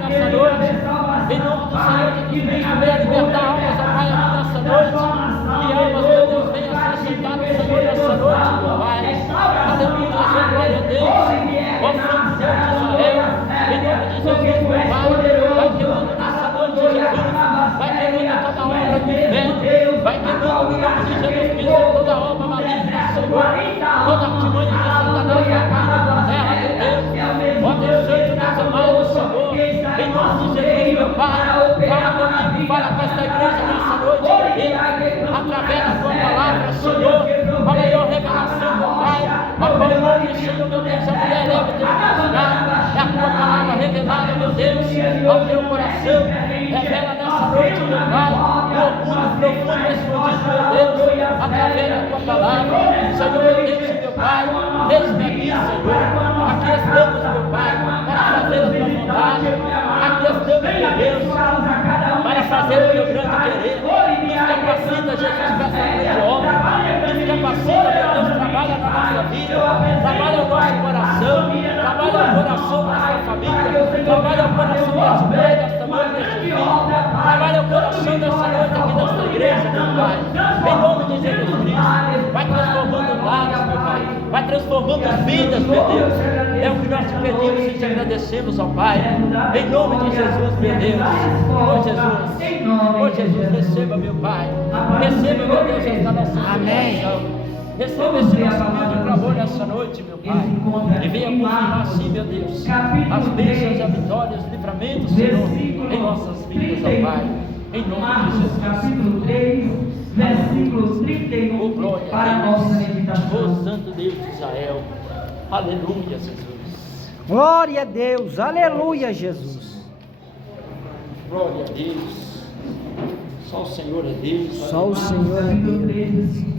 nessa noite. Em nome do Senhor Jesus Cristo, venha libertar almas, ó Pai, aqui nessa noite. Que almas, meu Deus, venha se aceitar no Senhor nessa noite, meu Pai. Aleluia, glória a Deus. Ó Santo Deus de Israel, em nome de Jesus, meu Pai. Vai queimando nessa noite, Jesus. Vai queimando toda obra do inferno. Vai queimando no nome de Jesus Cristo toda obra maligna, Senhor. Toda artimanha de Satanás vai cair na terra, meu Deus. Ó Deus Santo, Deus amado, Senhor. Em nome de Jesus, meu Pai. Fala com esta igreja nessa noite, meu Deus. Através da tua palavra, Senhor. A maior revelação, meu Pai. Ó Pai, em nome do Senhor, meu Deus, a mulher leva o teu lugar. É a tua palavra revelada, meu Deus, ao teu coração. Revela nessa noite, meu Pai, o oculto profundo escondido, meu Deus, através da tua palavra. Senhor, meu Deus e meu Pai, eis-me aqui, Senhor. Aqui estamos, meu Pai, para fazer a tua vontade. Aqui estamos, meu Deus, para fazer o teu grande querer. Nos capacita, Jesus, para essa grande obra. Nos capacita, meu Deus, trabalha na nossa vida, trabalha o nosso coração, trabalha o coração da nossa família, trabalha o coração deste pai, desta mãe, deste filho, trabalha o coração dessa noite aqui desta igreja, meu Pai, em nome de Jesus Cristo. Vai transformando lares, meu Pai, vai transformando vidas, meu Deus. É o que nós te pedimos e te agradecemos, ó Pai, em nome de Jesus, meu Deus. Ó Jesus, receba, meu Pai, receba, meu Deus, esta nossa oração. Receba esse nosso humilde clamor nessa noite, meu Pai, e venha confirmar assim, meu Deus, as bênçãos, a vitória, os livramentos, Senhor, em nossas vidas, ó Pai, em nome de Jesus. Capítulo 3, versículo 31, glória para a nossa meditação. Ó Santo Deus de Israel, aleluia, Jesus. Glória a Deus, aleluia, Jesus. Glória a Deus. Só o Senhor é Deus. Só o Senhor é Deus.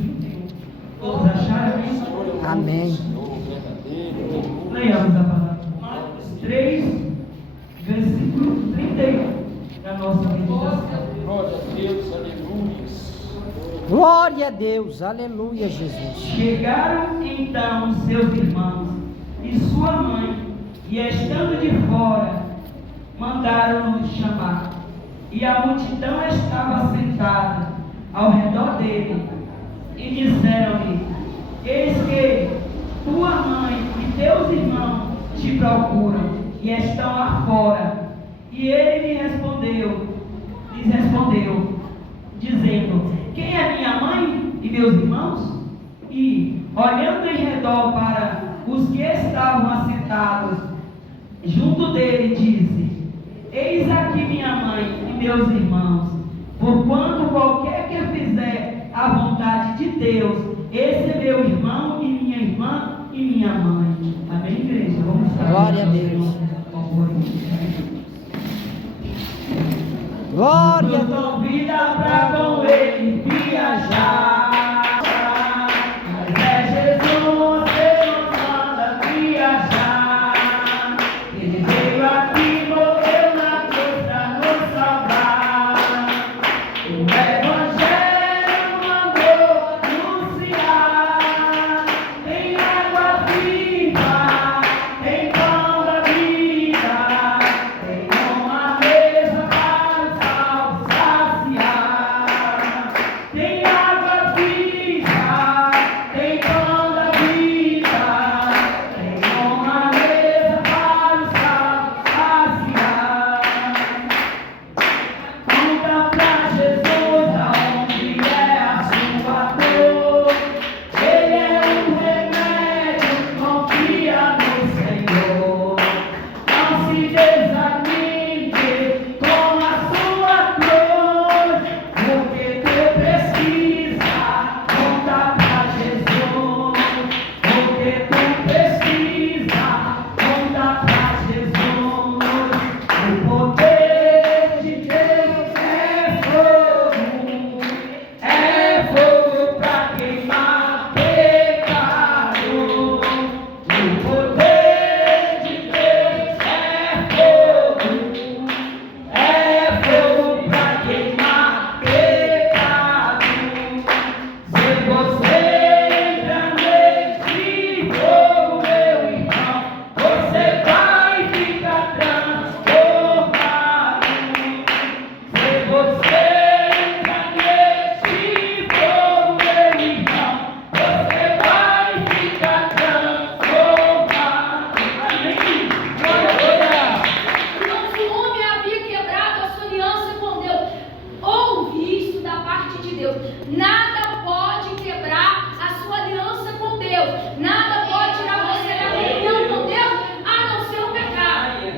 Todos acharam isso? Amém. Leiamos a palavra. Marcos 3, versículo 31 da nossa meditação. Glória a Deus, aleluia. Glória a Deus, aleluia, Jesus. Chegaram então seus irmãos e sua mãe, e estando de fora, mandaram-nos chamar. E a multidão estava sentada ao redor dele, e disseram-lhe: eis que tua mãe e teus irmãos te procuram, e estão lá fora. E ele lhes respondeu, dizendo: quem é minha mãe e meus irmãos? E, olhando em redor para os que estavam assentados junto dele, disse: eis aqui minha mãe e meus irmãos. Porquanto qualquer que fizer a vontade de Deus, esse é meu irmão e minha irmã e minha mãe. Amém, igreja? Vamos estar. Glória a Deus. Glória a Deus. Convida para com ele viajar. Mas é Jesus, ele nos manda viajar. Ele veio aqui, morreu na cruz para nos salvar. O Evangelho mandou anunciar. Tem água viva, tem pão da vida.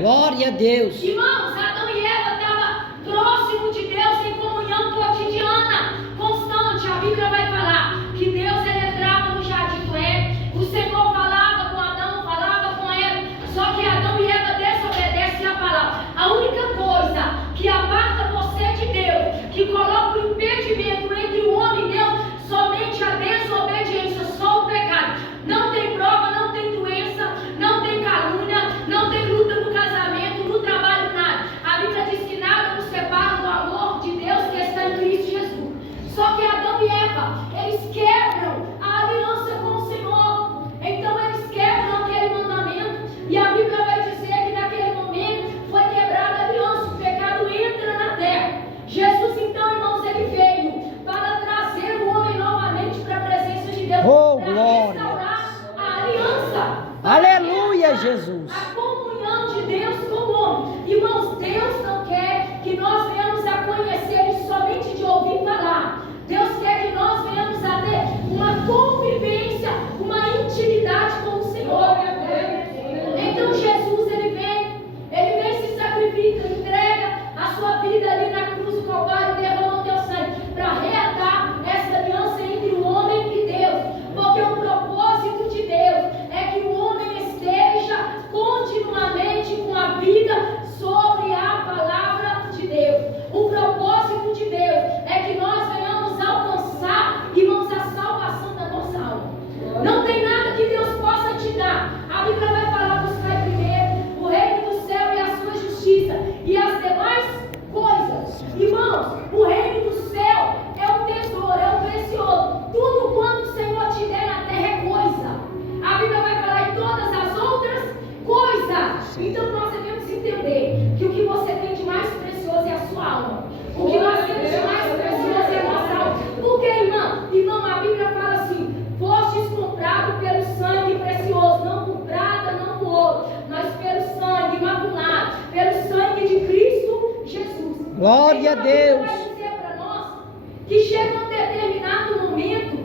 Glória a Deus. Irmãos, Adão e Eva estavam próximos de Deus em comunhão cotidiana, constante. A Bíblia vai falar que Deus ele entrava no jardim do Éden, o Senhor falava com Adão, falava com Eva, só que Adão e Eva desobedecem a palavra. A única coisa que aparta você de Deus, que coloca o impedimento entre o homem e Deus, somente a desobediência, só o pecado. Não tem prova, não tem doença, não tem calúnia, não tem luta no casamento, no trabalho, nada. A Bíblia diz que nada nos separa do amor de Deus que está em Cristo Jesus. Só que Adão e Eva, eles quebram a aliança com o Senhor. Então eles quebram aquele mandamento. E a Bíblia vai dizer que naquele momento foi quebrada a aliança, o pecado entra na terra. Jesus então, irmãos, ele veio para trazer o homem novamente para a presença de Deus, Oh, para glória. restaurar a aliança. Aleluia, Jesus. A comunhão de Deus com o homem. Irmãos, Deus não quer que nós venhamos a conhecer Ele somente de ouvir falar. Deus quer que nós venhamos a ter uma convivência, uma intimidade com o Senhor. Então Jesus, ele vem, se sacrifica, entrega a sua vida ali na cruz do Calvário, derrama o teu sangue para reatar essa aliança entre o homem e Deus. Porque o propósito de Deus é que o homem esteja continuamente com a vida sobre a palavra de Deus. O propósito de Deus é que nós venhamos alcançar, irmãos, a salvação da nossa alma. Não tem nada que Deus possa te dar. A Bíblia vai falar: buscar primeiro o reino do céu e a sua justiça, e as demais coisas. Irmãos, o reino do céu é o tesouro, é o precioso. Tudo quanto o Senhor te der na terra é coisa. A Bíblia vai falar em todas as outras coisas. Então nós devemos entender que o que você tem de mais precioso é a sua alma. O que nós temos de mais precioso é a nossa alma. Por quê, irmão? Irmão, a Bíblia fala assim: fostes comprado pelo sangue precioso, não por prata, não por ouro, mas pelo sangue imaculado, pelo sangue de Cristo Jesus. Glória a Deus. Vai dizer para nós que chega um determinado momento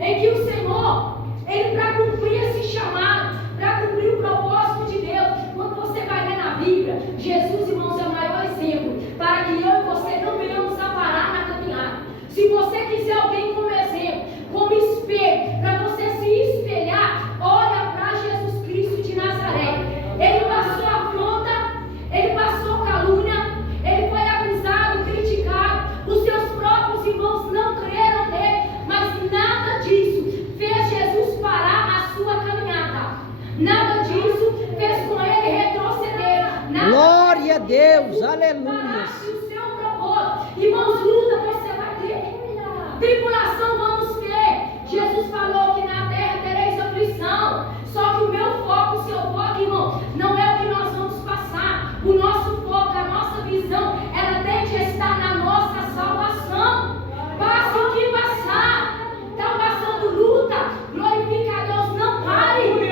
em que o Senhor, ele, para cumprir esse chamado, para cumprir o propósito de Deus, quando você vai ler na Bíblia, Jesus, irmãos, é o maior exemplo para que eu e você não venhamos a parar na caminhada. Se você quiser alguém como exemplo, como espelho, para você se espelhar, olha para Jesus Cristo de Nazaré. Ele passou afronta, ele passou calúnia, ele foi acusado, criticado, os seus próprios irmãos não creram nele, mas nada disso fez Jesus parar a sua caminhada. Nada disso fez com ele retroceder. Nada Glória a Deus. Aleluia. parasse o seu propósito. Irmãos, luta você vai ter. Tribulação vamos ter. Jesus falou que na terra tereis aflição. Só que o meu foco, o seu foco, irmão, não é o que nós vamos passar. O nosso foco, a nossa visão, ela tem que estar na nossa salvação. Passe o que passar. Está passando luta, glorifica a Deus, não pare.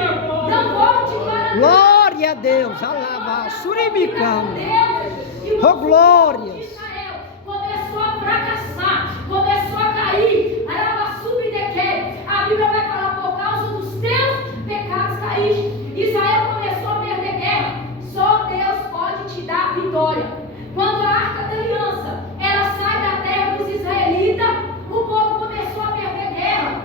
Não volte para trás. Glória a Deus. Alava. Suribicão. Oh, glórias. Israel começou a fracassar, começou a cair. A Bíblia vai falar: por causa dos teus pecados caíste. Israel começou a perder guerra. Só Deus pode te dar vitória. Quando a arca da aliança ela sai da terra dos israelitas, o povo começou a perder guerra.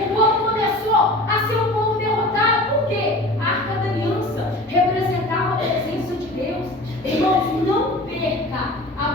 O povo começou a ser um povo derrotado. Por quê? A arca da aliança representava a presença de Deus. Irmãos, não perca a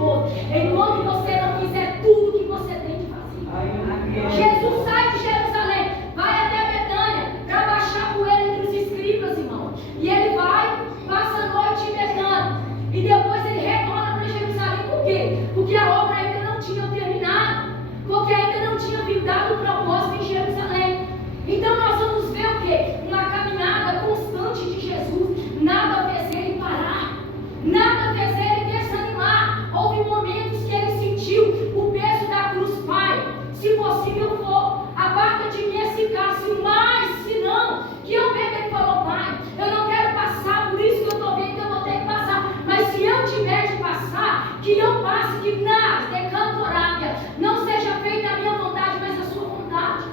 esposa, enquanto você não fizer tudo o que você tem que fazer. Jesus sai de Jerusalém, vai até Betânia para baixar poeira entre os escribas, irmão. E ele vai, passa a noite em Betânia. E depois ele retorna para Jerusalém. Por quê? Porque a obra ainda não tinha terminado. Porque ainda não tinha vindado o propósito em Jerusalém. Então nós vamos ver o quê? Uma caminhada constante de Jesus. Nada fez ele parar. Nada fez ele desanimar. Houve momentos que ele sentiu o peso da cruz. Pai, se possível for, aparta de mim esse cálice, mas se não, que eu beba. Ele falou: Pai, eu não quero passar, por isso que eu estou vendo que eu vou ter que passar. Mas se eu tiver de passar, que eu passe, que decantorábia, não seja feita a minha vontade, mas a sua vontade.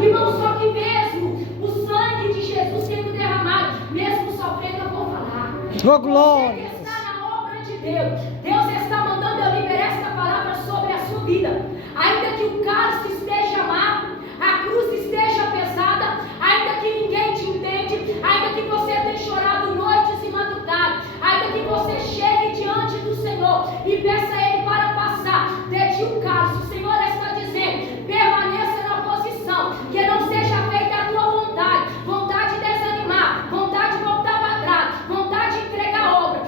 Irmão, só que mesmo o sangue de Jesus sendo derramado, mesmo sofrendo, eu vou falar. Oh, glória! Você que está na obra de Deus, Deus está mandando eu liberar esta palavra sobre a sua vida. Ainda que o cálice esteja amargo, a cruz esteja pesada, ainda que ninguém te entende, ainda que você tenha chorado noites e madrugadas, ainda que você chegue diante do Senhor e peça a Ele para passar de ti o cálice, o Senhor está dizendo: permaneça na posição, que não seja feita a tua vontade, vontade de desanimar, vontade de voltar para trás, vontade de entregar a obra,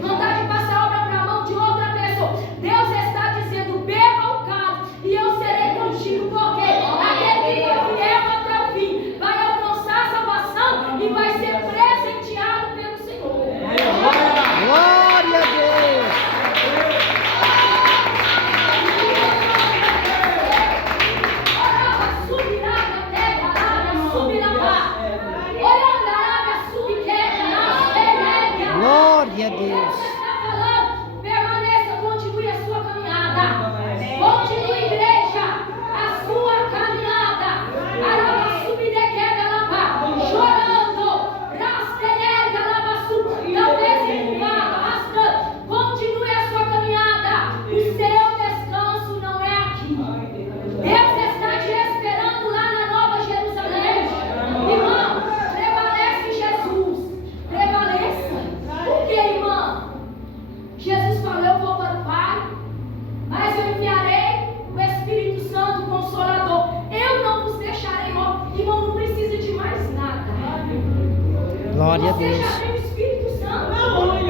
vontade de passar a obra para a mão de outra pessoa. Deus está dizendo: beba o cálice e eu serei contigo, porque aquele que for fiel até o fim vai alcançar a salvação e vai ser presenteado pelo Senhor. Glória a Deus! Glória a Deus! Permaneça, continue a sua caminhada. Continue, igreja, a sua caminhada. Chorando, talvez arrastando. Continue a sua caminhada. O seu descanso não é aqui. Deus está te esperando lá na Nova Jerusalém. Irmão, prevalece em Jesus. Prevaleça. Por que, irmão? Jesus falou: eu vou para o Pai, mas eu enviarei o Espírito Santo, o Consolador. Eu não vos deixarei, irmão, não precisa de mais nada. Glória a Você Deus! já tem o Espírito Santo. Por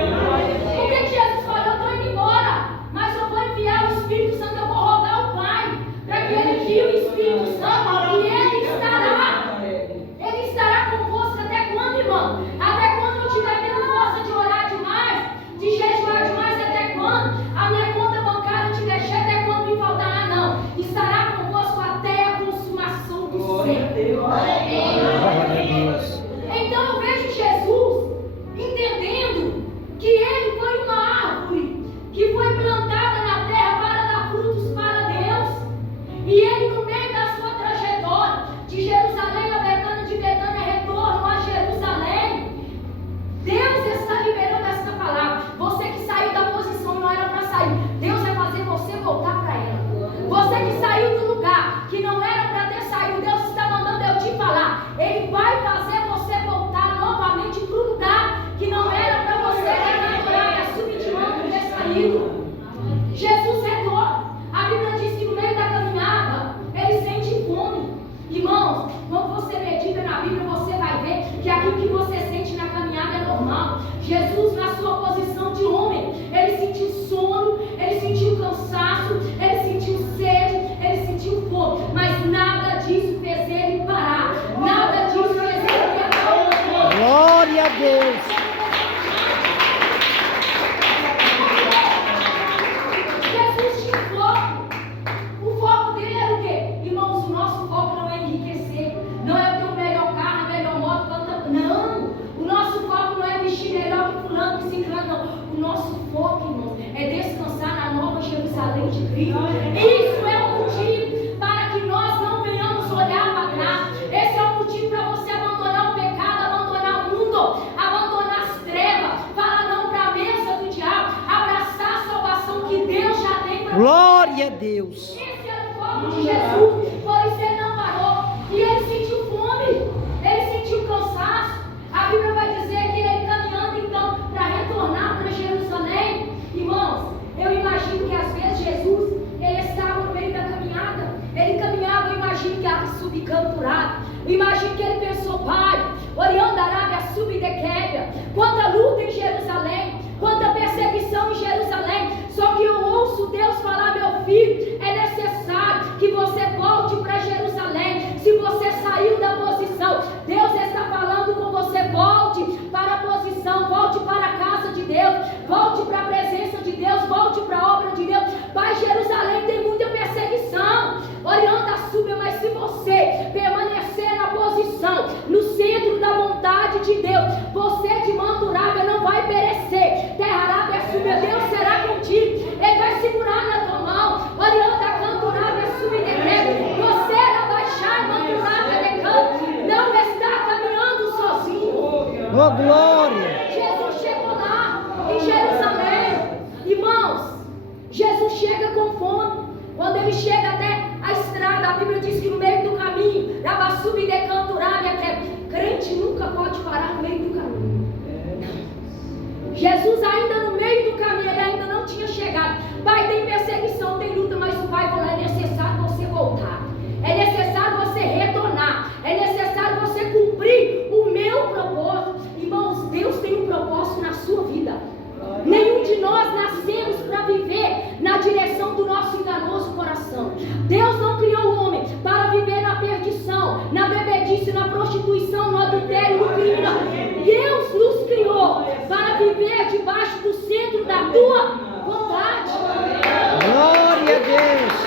que Jesus falou: eu estou indo embora, mas eu vou enviar o Espírito Santo, eu vou rogar ao Pai, para que Ele envie o Espírito Santo, e Ele estará convosco até quando, irmão? Até quando eu estiver tendo força de orar demais, de jejuar demais, até quando a minha conta bancária estiver cheia, até quando me faltará? Não, estará convosco até a consumação do século. Glória a Deus! Então eu vejo Jesus entendendo que ele foi uma árvore que foi plantada na terra para dar frutos para Deus. E ele, no meio da sua trajetória, de Jerusalém a Betânia, de Betânia retorno a Jerusalém, Deus está liberando essa palavra. Você que saiu da posição e não era para sair, Deus vai fazer você voltar para ela. Você que saiu do lugar que não era para ter saído, Deus está mandando eu te falar. Ele vai fazer você voltar novamente para o lugar que não era para você natural, subtimando ter saído. Jesus retorna. A Bíblia diz que no meio da caminhada ele sente fome. Irmãos, quando você medita na Bíblia, você vai ver que aquilo que você sente na caminhada é normal. Jesus, na sua posição de homem, ele sentiu sono, ele sentiu cansaço, ele sentiu sede, ele sentiu fome, mas nada disso fez ele parar, nada disso fez ele parar. Glória a Deus! Jesus tinha foco. O foco dele era o quê? Irmãos, o nosso foco não é enriquecer, não é ter o melhor carro, a melhor moto, não. O nosso foco não é vestir melhor que fulano, que ciclano, não. O nosso foco, irmãos, é descansar na Nova Jerusalém de Cristo. Isso é o motivo para que nós não venhamos olhar para trás. Esse é o motivo para você abandonar o pecado, abandonar o mundo, abandonar as trevas, falar não para a mesa do diabo, abraçar a salvação que Deus já tem para você. Glória a Deus! Esse era o foco de Jesus, por isso ele não parou. E ele sentiu fome, ele sentiu cansaço. A Bíblia vai dizer que ele caminhando então para retornar para Jerusalém. Irmãos, Ô, glória. Jesus chegou lá em Jerusalém. Irmãos, Jesus chega com fome. Quando ele chega até a estrada, a Bíblia diz que no meio do caminho, Rabassubi decanturava, crente nunca pode parar no meio do caminho. Jesus ainda no meio do caminho, ele ainda não tinha chegado. Pai, tem perseguição, tem luta, mas o Pai falou, é necessário você voltar. É necessário você retornar. É necessário você cumprir o meu propósito. Irmãos, Deus tem um propósito na sua vida. Nenhum de nós nascemos para viver na direção do nosso enganoso coração. Deus não criou o homem para viver na perdição, na bebedice, na prostituição, no adultério, no crime. Deus nos criou para viver debaixo do centro da tua vontade. Glória a Deus.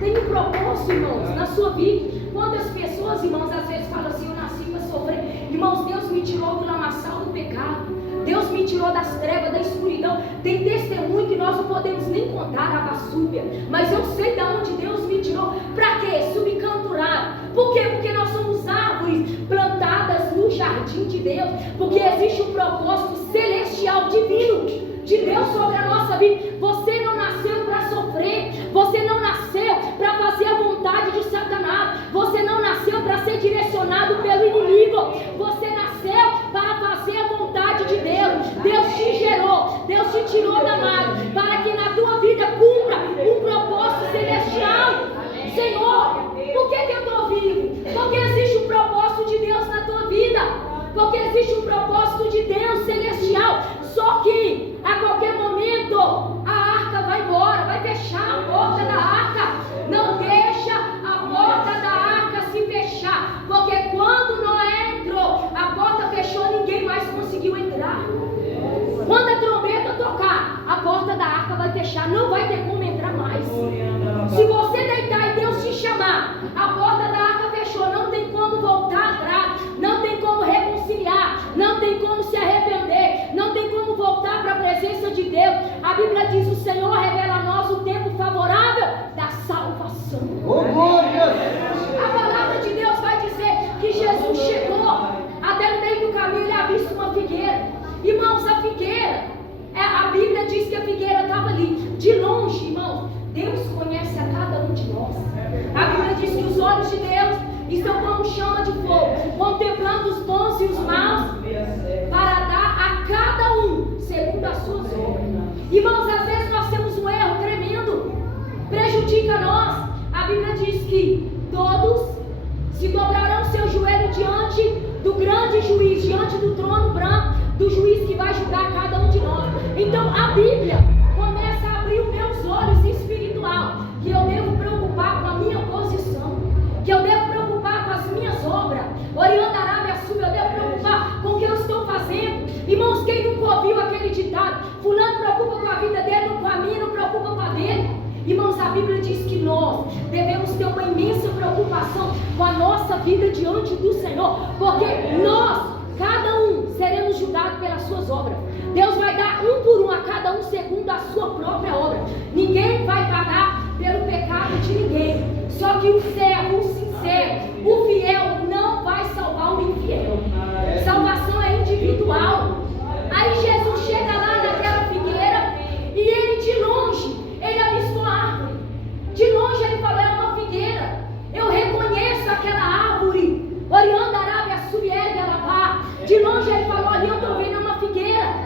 Tem um propósito, irmãos, na sua vida. Quantas pessoas, irmãos, às vezes falam assim, eu nasci para sofrer. Irmãos, Deus me tirou do lamaçal do pecado. Deus me tirou das trevas, da escuridão. Tem testemunho que nós não podemos nem contar a vassúbia. Mas eu sei de onde Deus me tirou. Para quê? Subcanturado. Por quê? Porque nós somos árvores plantadas no jardim de Deus. Porque existe um propósito celestial, divino, de Deus sobre a nossa vida. Você não nasceu para sofrer. Você não nasceu para fazer a vontade de Satanás. Você não nasceu para ser direcionado pelo inimigo. Você nasceu para fazer a vontade de Deus. Deus te gerou, Deus te tirou da margem, para que na tua vida cumpra um propósito celestial. Senhor, por que eu estou vivo? Porque existe um propósito de Deus na tua vida. Porque existe um propósito de Deus celestial. Só que a qualquer momento a arca vai embora, vai fechar a porta da arca. Não deixa a porta da arca se fechar. Porque quando Noé entrou, a porta fechou, ninguém mais conseguiu entrar. Quando a trombeta tocar, a porta da arca vai fechar, não vai ter como entrar mais. Se você deitar e Deus te chamar, a porta da arca fechou, não tem como voltar atrás, não tem como reconciliar, não tem como se arrepender, não tem como voltar para a presença de Deus. A Bíblia diz, o Senhor revela a nós o tempo favorável da salvação. A palavra de Deus vai dizer que Jesus chegou, até no meio do caminho ele avista uma figueira. Irmãos, a figueira, a Bíblia diz que a figueira estava ali, de longe, irmãos. Deus conhece a cada um de nós. A Bíblia diz que os olhos de Deus estão como chama de fogo, contemplando os bons e os maus, para dar a cada um segundo as suas obras. Irmãos, às vezes nós temos um erro tremendo, prejudica nós. A Bíblia diz que todos se dobrarão seu joelho diante do grande juiz, diante do trono branco, do juiz que vai julgar cada um de nós. Então a Bíblia começa a abrir os meus olhos espiritual, que eu devo preocupar com a minha posição, que eu devo preocupar com as minhas obras. Oriandará minha sub, eu devo preocupar com o que eu estou fazendo. Irmãos, quem nunca ouviu aquele ditado? Fulano preocupa com a vida dele, não com a minha, não preocupa com a dele. Irmãos, a Bíblia diz que nós devemos ter uma imensa preocupação com a nossa vida diante do Senhor, porque nós, cada um, seremos julgados pelas suas obras. Deus vai dar um por um a cada um segundo a sua própria obra. Ninguém vai pagar pelo pecado de ninguém. Só que o servo, o sincero, o fiel não vai salvar o infiel. Salvação é individual. Aí Jesus chega lá naquela figueira e ele de longe, ele avistou a árvore. De longe ele falou, é uma figueira. Eu reconheço aquela árvore. Oriandará subier Galabá. De longe ele falou, ali eu estou vendo uma figueira.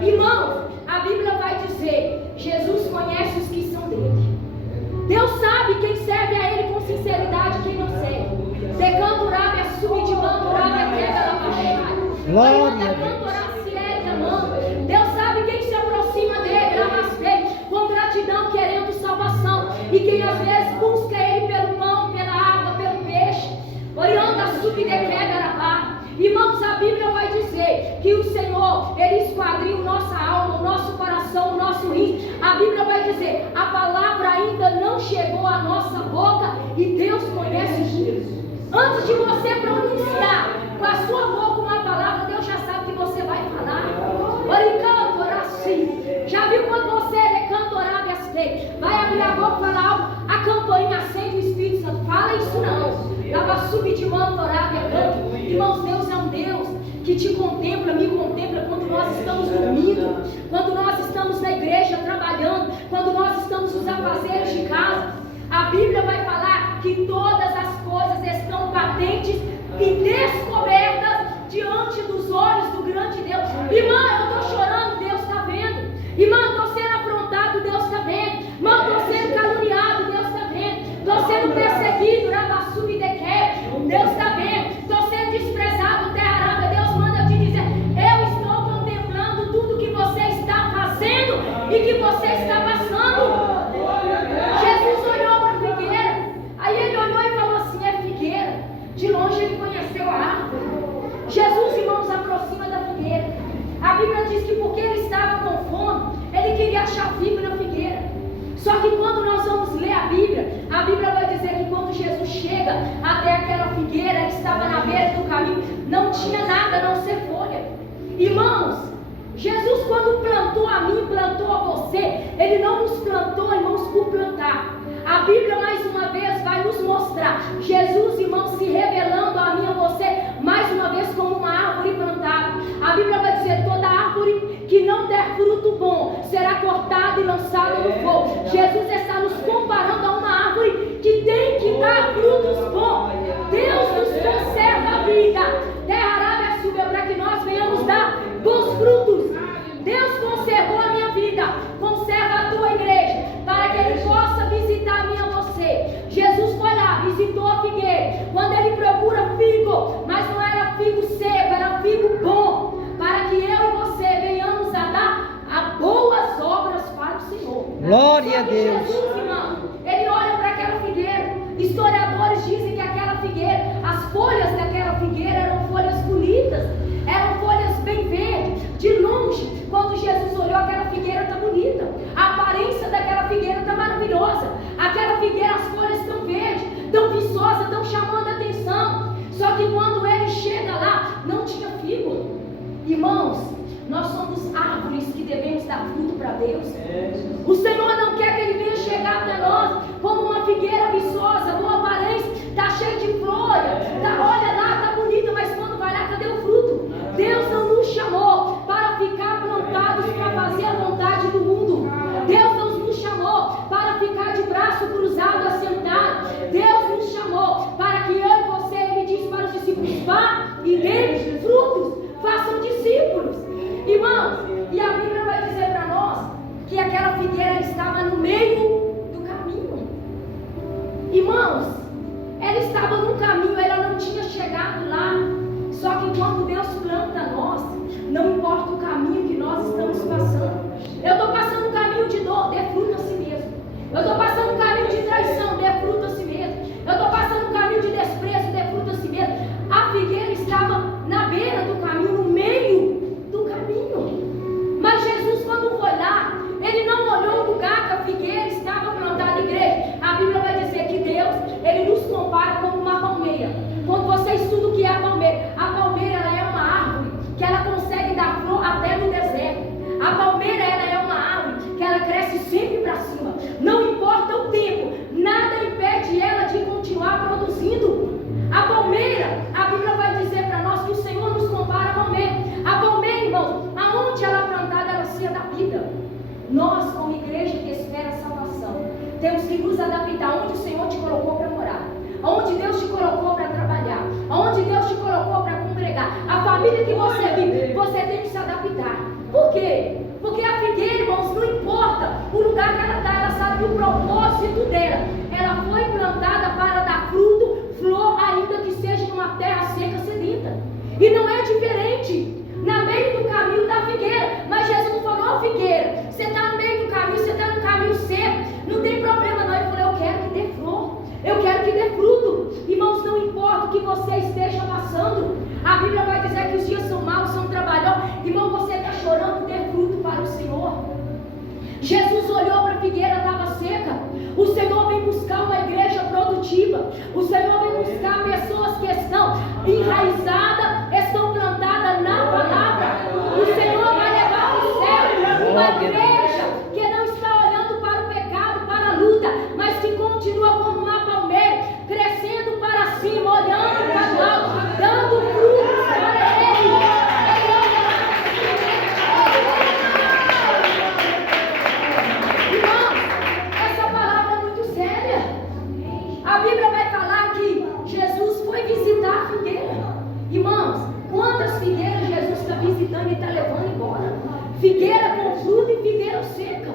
Irmão, a Bíblia vai dizer, Jesus conhece os que são dele. Deus sabe quem serve a ele com sinceridade e quem não serve. Decanturá subidimandurá quebra Glória. Deus sabe quem se aproxima dele, com gratidão, querendo salvação. E quem às vezes busca ele pelo pão, pela água, pelo peixe. Orianda subdequegarabá. Irmãos, a Bíblia vai dizer que o Senhor, ele esquadrinha nossa alma, o nosso coração, o nosso rim. A Bíblia vai dizer, a palavra ainda não chegou à nossa boca e Deus conhece isso. Antes de você pronunciar com a sua boca uma palavra, Deus já sabe que você vai falar. Já viu quando você vai abrir a boca e falar algo, a campainha acende o Espírito Santo. Fala isso Irmãos, Deus é um Deus que te contempla, me contempla quando nós estamos dormindo, quando nós estamos na igreja trabalhando, quando nós estamos nos afazeres de casa. A Bíblia vai falar que todas as coisas estão patentes e descobertas diante dos olhos do grande Deus. Irmã, eu estou chorando, Deus está vendo. Irmã, eu estou sendo afrontado, Deus está vendo. Irmã, eu estou sendo caluniado, Deus está vendo. Estou sendo perseguido, Deus está vendo. Estou sendo desprezado, terra arábia. Deus manda eu te dizer: eu estou contemplando tudo que você está fazendo e que você está passando. Jesus olhou para a figueira, aí ele olhou e falou assim: é figueira. De longe ele conheceu a árvore. Jesus, irmãos, aproxima da figueira. A Bíblia diz que porque ele estava com fome, ele queria achar figo na figueira. Só que quando nós vamos ler a Bíblia vai dizer que quando Jesus chega até aquela figueira, ele estava na beira do caminho, não tinha nada a não ser folha. Irmãos, Jesus, quando plantou a mim, plantou a você, ele não nos plantou, irmãos, por plantar. A Bíblia mais uma vez vai nos mostrar Jesus, irmãos, se revelando a mim e a você mais uma vez como uma árvore plantada. A Bíblia vai dizer: toda árvore que não der fruto bom será cortada e lançada no fogo. Jesus está nos comparando a uma árvore que tem que dar frutos bons. Deus nos conserva a vida. Terra arábia subiu para que nós venhamos dar bons frutos. Deus conservou a minha vida, conserva a tua igreja, para que ele possa visitar a mim e a você. Jesus foi lá, visitou a figueira. Quando ele procura figo, mas não era figo seco, era figo bom, para que eu e você venhamos a dar boas obras para o Senhor. Glória a Deus. Jesus, irmão, ele olha para aquela figueira. Historiadores dizem que aquela figueira, as folhas daquela figueira eram folhas bonitas, eram folhas bem verdes. De longe, quando Jesus olhou, aquela figueira está bonita, a aparência daquela figueira está maravilhosa. Aquela figueira, as folhas estão verdes, estão viçosas, estão chamando a atenção. Só que quando ele chega lá, não tinha figo. Irmãos, nós somos árvores que devemos dar fruto para Deus. O Senhor não quer que ele venha chegar até nós como uma figueira viçosa, boa aparência, está cheia de flores, olha lá, está bonita, mas quando vai lá, cadê o fruto? Deus não nos chamou para ficar plantados para fazer a vontade do mundo. Deus não nos chamou para ficar de braço cruzado, assentado. Deus nos chamou para que eu e você, ele diz para os discípulos: vá e dê frutos, façam discípulos. Irmãos, e a Bíblia vai dizer para nós que aquela figueira estava no meio do caminho. Irmãos, ela estava no caminho, ela não tinha chegado lá. Só que quando Deus planta nós, não importa o caminho que nós estamos passando. Eu estou passando um caminho de dor, dê fruto a si mesmo. Eu estou passando um caminho de traição, dê fruto a si mesmo. Eu estou passando um caminho de desprezo, dê fruto a si mesmo. A figueira estava na beira do caminho, no meio do caminho. Mas Jesus, quando foi lá, ele não olhou o lugar que a figueira estava plantada. Igreja, a Bíblia vai dizer que Deus, ele nos compara como uma palmeira. Quando você estuda o que é a palmeira ela é uma árvore que ela consegue dar flor até no deserto. A palmeira ela é uma árvore que ela cresce sempre para cima. Não importa o tempo, nada impede ela de continuar produzindo. A palmeira, a Bíblia vai dizer para nós que o Senhor nos compara a palmeira. A palmeira, irmãos, aonde ela é plantada, ela se adapta. Nós, como igreja que espera a salvação, temos que nos adaptar onde o Senhor te colocou para morar, onde Deus te colocou para trabalhar, onde Deus te colocou para congregar. A família que você vive, você tem que se adaptar. Por quê? Porque a figueira, irmãos, não importa o lugar que ela está, ela sabe que o propósito dela, ela foi plantada para dar fruto, flor, ainda que seja em uma terra seca, sedenta. E não é diferente na meio do caminho da figueira. Mas Jesus não falou: figueira, você está no meio do caminho, você está no caminho seco, não tem problema não. Ele falou: eu quero que dê flor, eu quero que dê fruto. Irmãos, não importa o que você esteja passando. A Bíblia vai dizer que os dias são maus, são trabalhosos. Irmão, você está chorando, dê fruto para o Senhor. Jesus olhou para a figueira, estava seca. O Senhor vem buscar uma igreja produtiva. O Senhor vem buscar pessoas que estão enraizadas, estão plantadas na palavra. O Senhor vai levar para o céu uma igreja que não está olhando para o pecado, para a luta, mas que continua como uma palmeira, crescendo para cima, olhando Quantas figueiras Jesus está visitando e está levando embora? Figueira com fruto e figueira seca.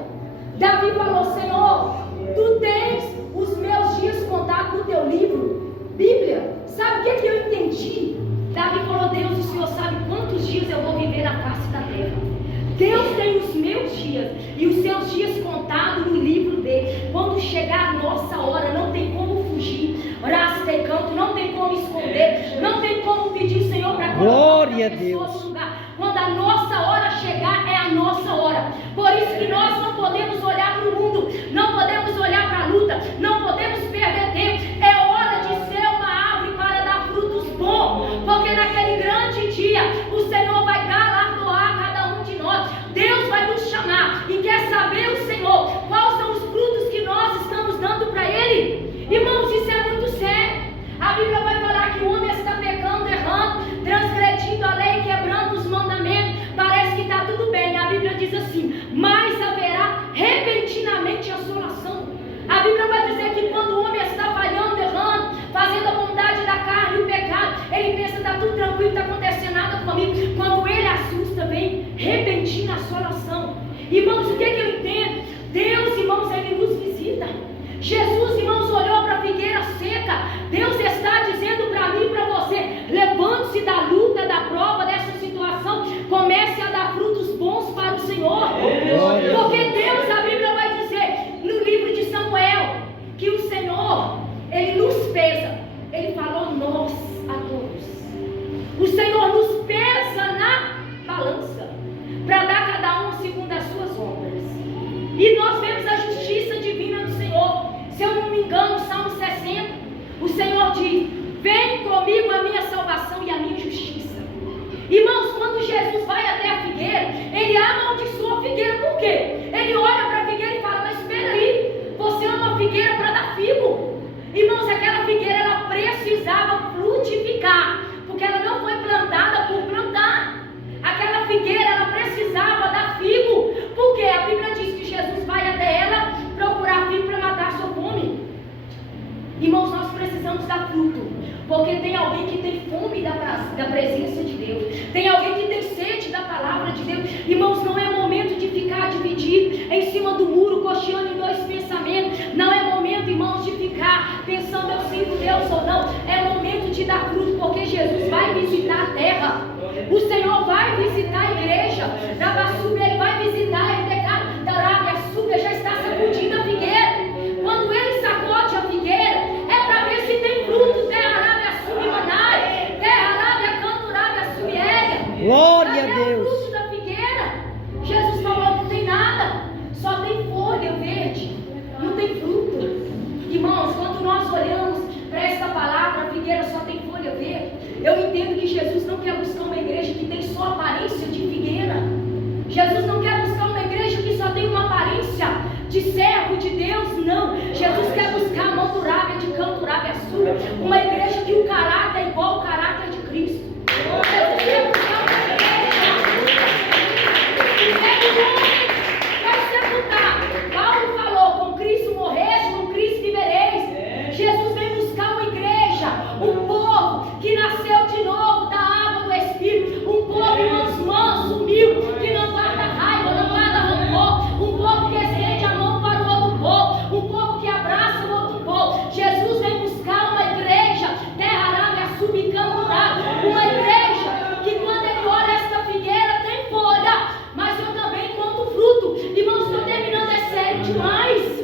Davi falou: Senhor, tu tens os meus dias contados no teu livro, Bíblia. Sabe o que eu entendi? Davi falou: Deus, o Senhor sabe quantos dias eu vou viver na face da terra. Deus tem os meus dias e os seus dias contados no livro dele. Quando chegar a nossa hora, não tem como fugir. Oraste canto, não tem como esconder, não tem como pedir o Senhor para colocar outra pessoa no lugar. Quando a nossa hora chegar, é a nossa hora. Por isso que nós não podemos olhar para o mundo, não podemos olhar para a luta, não podemos perder tempo. É hora de ser uma árvore para dar frutos bons, porque naquele grande dia o Senhor vai galardoar cada um de nós. Deus vai nos chamar e quer saber o Senhor quais são os frutos que nós estamos dando para Ele. Irmãos, isso é muito sério. A Bíblia vai falar que o homem está pecando, errando, transgredindo a lei, quebrando os mandamentos. Parece que está tudo bem. A Bíblia diz assim: mas haverá repentinamente assolação. A Bíblia vai dizer que quando o homem está falhando, errando, fazendo a vontade da carne e o pecado, ele pensa: está tudo tranquilo, não está acontecendo nada comigo. Quando ele assusta, vem repentina assolação. Irmãos, o que eu entendo? Deus, irmãos, Ele nos visita. Jesus, irmãos, olhou para a figueira seca. Deus está dizendo para mim e para você: levante-se da luta, da prova, dessa situação, comece a dar frutos bons para o Senhor. Porque Deus, a Bíblia vai dizer no livro de Samuel que o Senhor, Ele nos pesa. Ele falou nós a todos. O Senhor nos pesa na balança para dar cada um segundo as suas obras. E nós vemos a justiça divina do Senhor. Se eu não me engano, Salmo 60, o Senhor diz: vem comigo a minha salvação e a minha justiça. Irmãos, quando Jesus vai até a figueira, Ele amaldiçoa a figueira. Por quê? Ele olha para a figueira e fala: mas espera aí, você é uma figueira para dar figo. Irmãos, aquela figueira, ela precisava frutificar, porque ela não foi plantada por plantar. Aquela figueira, ela precisava dar figo, porque a Bíblia diz que Jesus vai até ela procurar figo para matar a sua fome. Irmãos, nós precisamos dar fruto, porque tem alguém que tem fome da presença de Deus, tem alguém que tem sede da palavra de Deus. Irmãos, não é momento de ficar dividido em cima do muro, cocheando em dois pensamentos. Não é momento, irmãos, de ficar pensando: eu sirvo Deus ou não. É momento de dar fruto, porque Jesus vai visitar a terra. O Senhor vai visitar a igreja da Bassúbia, Ele vai visitar a ETK da Arábia. A Súbia já está sacudindo a figueira. Quando Ele sacode a figueira, é para ver se tem fruto. Terra Arábia, Súbia, Manai, Terra Arábia, Canto Arábia, Súbia. Glória a Deus. O fruto da figueira. Jesus falou: não tem nada, só tem folha verde, não tem fruto. Irmãos, quando nós olhamos para esta palavra, a figueira só tem folha verde, eu entendo que Jesus não quer buscar uma igreja que tem só aparência de figueira. Jesus não quer buscar uma igreja que só tem uma aparência de servo de Deus, não. Jesus quer buscar a Manturábia de Canturábia Sul, uma igreja que o caráter é igual ao caráter de Cristo. Jesus quer buscar uma igreja que o homem vai sepultar. Paulo falou: com Cristo morreis, com Cristo vivereis. Jesus vem buscar uma igreja, um povo que nasceu de novo da água do Espírito, um povo, irmãos, manso, humilde, que não guarda raiva, não guarda rancor, um povo que estende a mão para o outro povo, um povo que abraça o outro povo. Jesus vem buscar uma igreja, Terra Arábia, Subcamurá, uma igreja que quando Ele olha esta figueira tem folha, mas eu também conto fruto. Irmãos, estou terminando, é sério demais.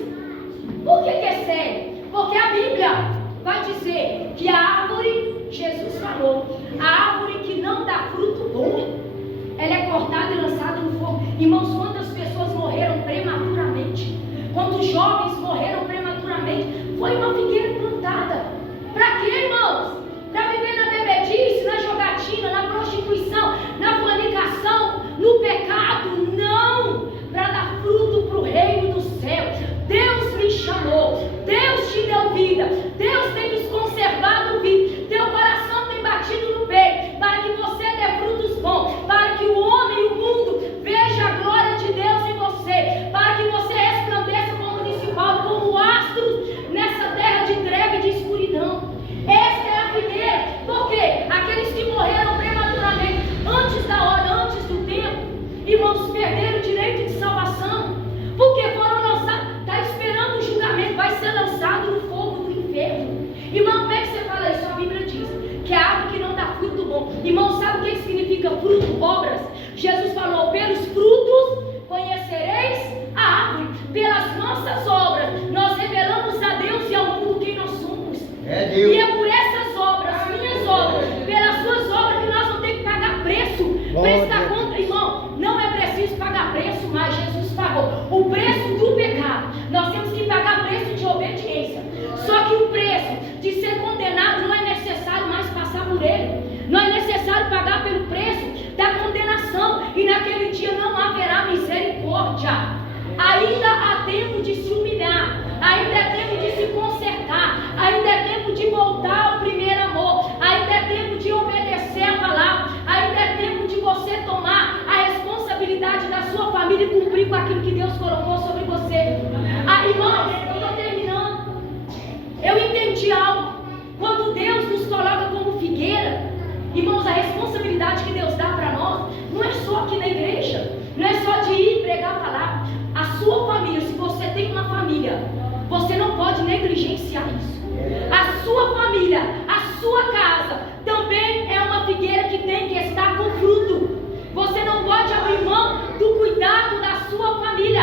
Por que é sério? Porque a Bíblia vai dizer que a árvore, Jesus falou, a árvore que não dá fruto bom, ela é cortada e lançada no fogo. Irmãos, quantas pessoas morreram prematuramente? Quantos jovens morreram prematuramente? Foi uma figueira plantada. Para quê, irmãos? Para viver na bebedice, na jogatina, na prostituição, na fornicação, no pecado? Não! Para dar fruto para o reino do céu. Deus me chamou, Deus te deu vida, Deus tem nos conservado vivo, teu coração tem batido no peito, para que você dê frutos bons, para que o homem e o mundo veja a glória de Deus em você, para que você resplandeça, como disse Paulo, como astros nessa terra de treva e de escuridão. Esta é a figueira, porque aqueles que morreram prematuramente irmãos, perderam o direito de salvação, porque foram lançados, está esperando o julgamento, vai ser lançado no fogo do inferno. Irmão, como é que você fala isso? A Bíblia diz que a árvore que não dá fruto bom. Irmão, sabe o que significa fruto? Obras. Jesus falou: pelos frutos conhecereis a árvore. Pelas nossas obras nós revelamos a Deus e ao mundo quem nós somos. E é por essas obras, minhas obras, pelas suas obras, que nós vamos ter que pagar preço. Prestar conta, irmão. Não é preciso pagar preço, mas Jesus pagou o preço do pecado. Nós temos que pagar preço de obediência. Só que o preço de ser condenado não é necessário mais passar por ele. Não é necessário pagar pelo preço da condenação. E naquele dia não haverá misericórdia. Ainda há tempo de se humilhar. Ainda é tempo de se consertar. Ainda é tempo de voltar ao primeiro amor. Ainda é tempo de obedecer a palavra. Ainda é tempo de você tomar a responsabilidade da sua família e cumprir com aquilo que Deus colocou sobre você. Irmãos, eu estou terminando. Eu entendi algo. Quando Deus nos coloca como figueira, irmãos, a responsabilidade que Deus dá para nós não é só aqui na igreja, não é só de ir pregar a palavra. A sua família, se você tem uma família, você não pode negligenciar isso. A sua família, a sua casa também é uma figueira que tem que estar com fruto. Você não pode abrir mão do cuidado da sua família.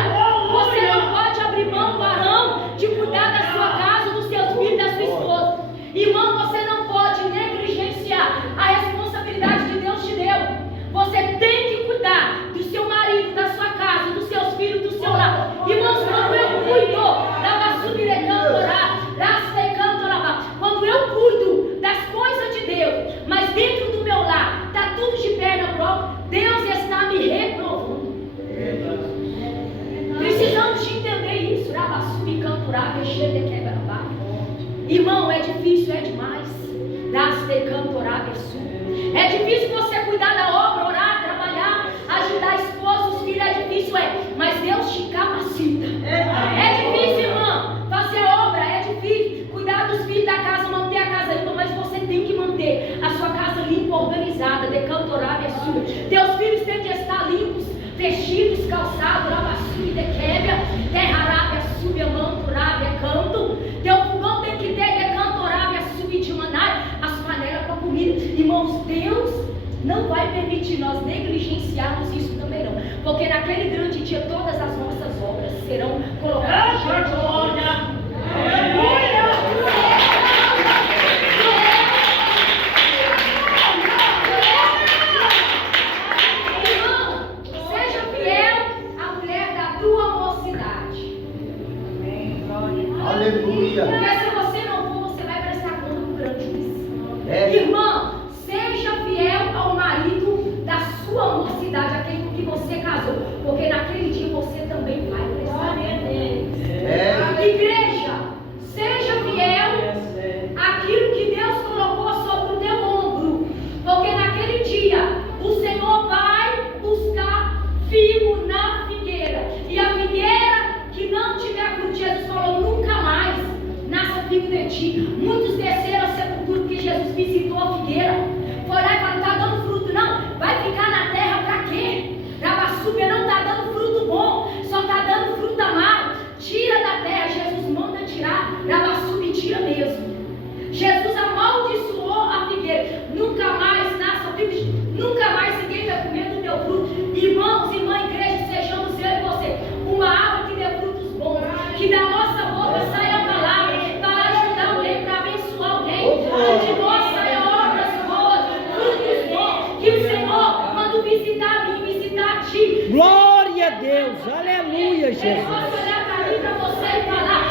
Você não pode abrir mão, varão, de cuidar da sua casa, dos seus filhos, da sua esposa. Irmão, você não pode negligenciar a responsabilidade que Deus te deu. Você tem que cuidar do seu marido, da sua casa, dos seus filhos, do seu lar. Irmãos, quando eu cuido quando eu cuido das coisas de Deus, mas dentro do meu lar está tudo de perna própria, Deus está me reprovando. Precisamos de entender isso. Irmão, é difícil, é demais. É difícil você cuidar da obra, orar, trabalhar, ajudar esposos, filhos, é difícil, mas Deus te capacita. É difícil, irmão, fazer obra, é difícil, cuidar dos filhos da casa, manter a casa limpa, mas você tem que manter a sua casa limpa, organizada, decantorável, teus filhos têm que estar limpos, vestidos, calçados, lavassuri, dequébia, terrarábia, subia, manturábia, canto, teu fogão tem que ter decantorábia, subir de maná, as panelas para comida. Irmãos, Deus não vai permitir nós negligenciarmos isso também não, porque naquele grande dia todas as nossas obras serão colocadas diante de Deus. Irmão, seja fiel à mulher da tua mocidade. Aleluia. Porque se você não for, você vai prestar conta do grande juiz. Irmão, seja fiel ao marido da sua mocidade, aquele com que você casou, porque naquele dia você também vai prestar conta. Igreja, seja fiel àquilo que Deus colocou sobre o teu ombro, porque naquele dia o Senhor vai buscar figo na figueira, e a figueira que não tiver fruto, Jesus falou, nunca mais nasça figo de ti. Muitos desceram a sepultura porque Jesus visitou a figueira, foi lá e falou, está dando fruto, não, vai ficar na terra para quê? Rabaçúbia não está dando fruto bom, só está dando fruto amargo, tira da terra. Jesus manda tirar, Rabaçúbia tira mesmo. Jesus amaldiçoou a figueira, nunca mais nasça figo, nunca mais ninguém vai comer do teu fruto. Irmãos, irmã, igreja, sejamos eu e você uma árvore que dê frutos bons, que da nossa boca saia a palavra para ajudar alguém, para abençoar alguém, que de nós saia obras boas, frutos bons, que o Senhor manda visitar a mim, visitar a ti. Glória a Deus, aleluia, Ele Jesus. pode olhar para mim, para você e falar,